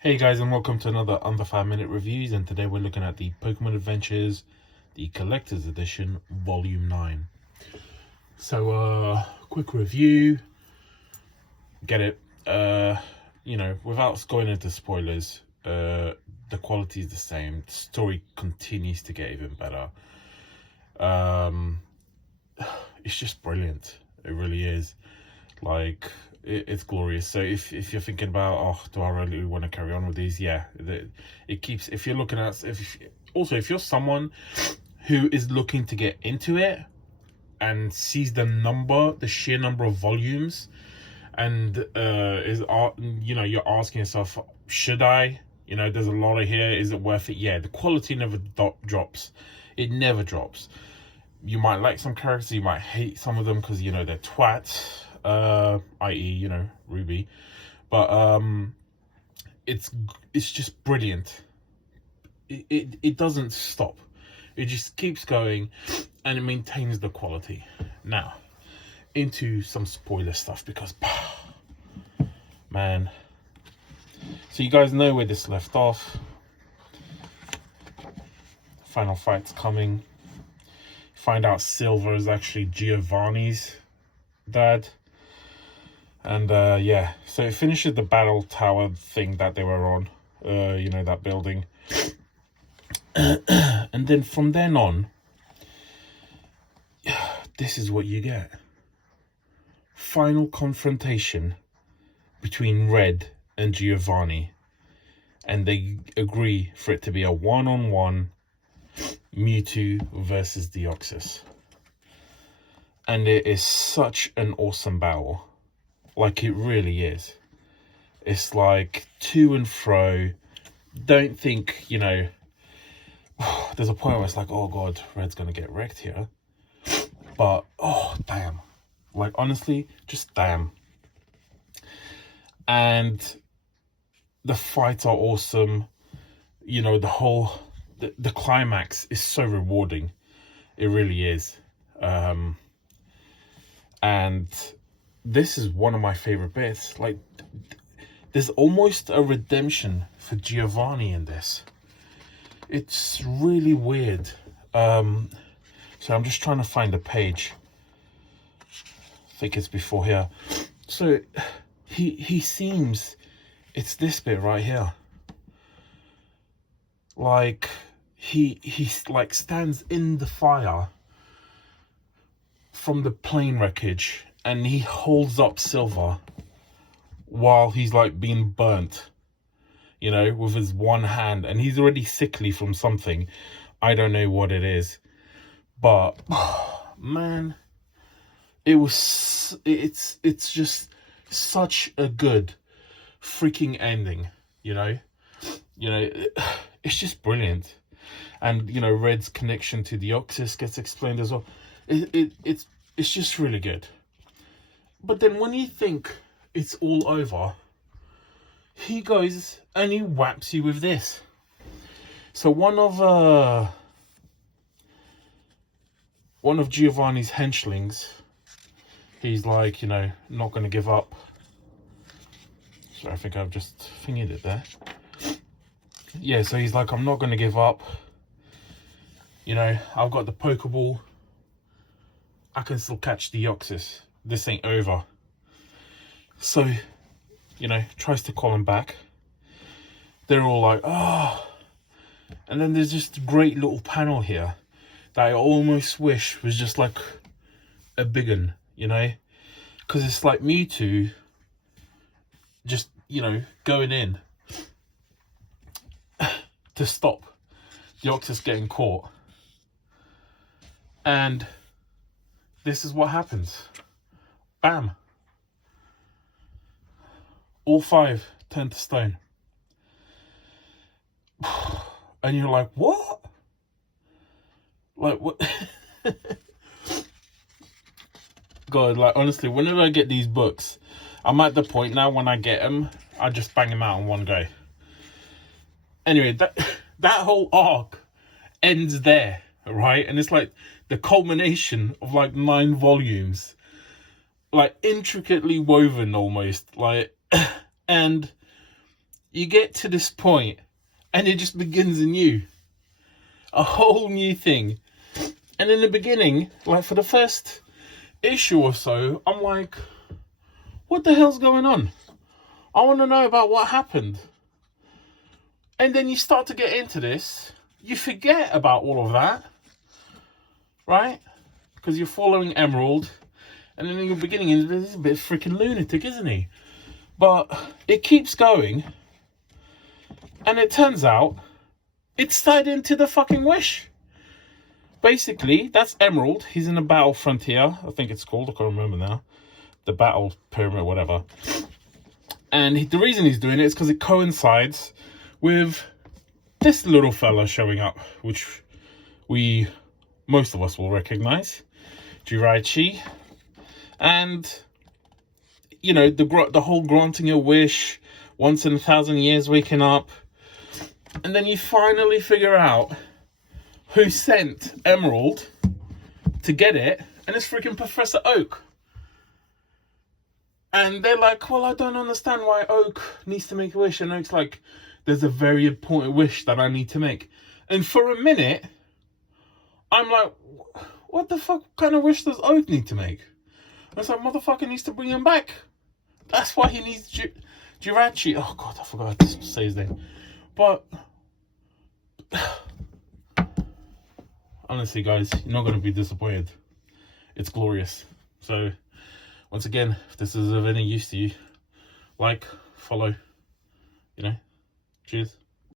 Hey guys, and welcome to another under 5 minute reviews, and today we're looking at the Pokemon Adventures, the Collector's Edition, Volume 9. So, quick review, get it, without going into spoilers, the quality is the same, the story continues to get even better. It's just brilliant, it really is, like, it's glorious. So if you're thinking about, oh, do I really want to carry on with these, yeah, it keeps, if you're looking at, if you're someone who is looking to get into it and sees the sheer number of volumes, and you're asking yourself, should I, there's a lot of here, is it worth it? Yeah, the quality never drops. It never drops. You might like some characters, you might hate some of them because they're twats, i.e. Ruby, but it's just brilliant. It doesn't stop, it just keeps going, and it maintains the quality. Now into some spoiler stuff, because man, so you guys know where this left off. Final fight's coming. Find out Silver is actually Giovanni's dad. And yeah, so it finishes the battle tower thing that they were on, that building. And then from then on, this is what you get. Final confrontation between Red and Giovanni. And they agree for it to be a one-on-one Mewtwo versus Deoxys. And it is such an awesome battle. Like, it really is. It's like to and fro. Don't think, there's a point where it's like, oh god, Red's gonna get wrecked here. But, oh, damn. Like, honestly, just damn. And the fights are awesome. The climax is so rewarding. It really is. And this is one of my favorite bits. Like, there's almost a redemption for Giovanni in this. It's really weird. So I'm just trying to find the page. I think it's before here. So he seems, it's this bit right here. Like, he like stands in the fire from the plane wreckage, and he holds up Silver while he's like being burnt, with his one hand, and he's already sickly from something. I don't know what it is, but man, it's just such a good freaking ending, it's just brilliant. And Red's connection to Deoxys gets explained as well. It's just really good. But then when you think it's all over, he goes and he whaps you with this. So one of Giovanni's henchlings, he's like, not going to give up. So I think I've just fingered it there. Yeah, so he's like, I'm not going to give up. I've got the Pokeball. I can still catch Deoxys. This ain't over. So, tries to call him back. They're all like, oh. And then there's just a great little panel here that I almost wish was just like a big one, because it's like Mewtwo just, going in to stop Deoxys getting caught. And this is what happens. Bam. All five turn to stone. And you're like, what? Like, what? God, like, honestly, whenever I get these books, I'm at the point now when I get them, I just bang them out in one go. Anyway, that whole arc ends there, right? And it's like the culmination of like 9 volumes, like intricately woven almost, like, and you get to this point and it just begins anew. A whole new thing. And in the beginning, like for the first issue or so, I'm like, what the hell's going on? I want to know about what happened. And then you start to get into this, you forget about all of that, right? Because you're following Emerald, and then in the beginning, he's a bit freaking lunatic, isn't he? But it keeps going, and it turns out it's tied into the fucking wish. Basically, that's Emerald. He's in the Battle Frontier, I think it's called. I can't remember now. The Battle Pyramid, whatever. And the reason he's doing it is because it coincides with this little fella showing up, which most of us will recognize. Jiraiya. And, you know, the whole granting a wish, once in 1,000 years waking up. And then you finally figure out who sent Emerald to get it, and it's freaking Professor Oak. And they're like, well, I don't understand why Oak needs to make a wish. And Oak's like, there's a very important wish that I need to make. And for a minute, I'm like, what the fuck kind of wish does Oak need to make? And it's like, motherfucker needs to bring him back. That's why he needs Jiraiya. Oh, God, I forgot to say his name. But honestly, guys, you're not going to be disappointed. It's glorious. So, once again, if this is of any use to you, like, follow, you know. Cheers.